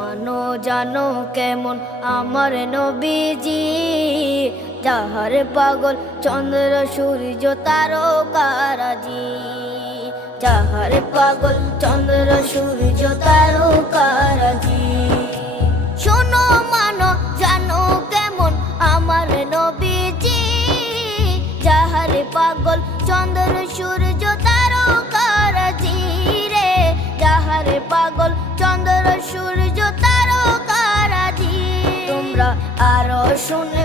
মানো জানো কেমন আমার নবীজি, যাহার পাগল চন্দ্র সূর্য তারকারাজি, যাহার পাগল চন্দ্র সূর্য তারকারাজি। শোনো মানো জানো কেমন আমার নবীজি, যাহার পাগল চন্দ্র সূর্য তারকারাজি রে, যাহার পাগল চন্দ্র সূর্য তারকারাজি। তোমরা আরো শুনে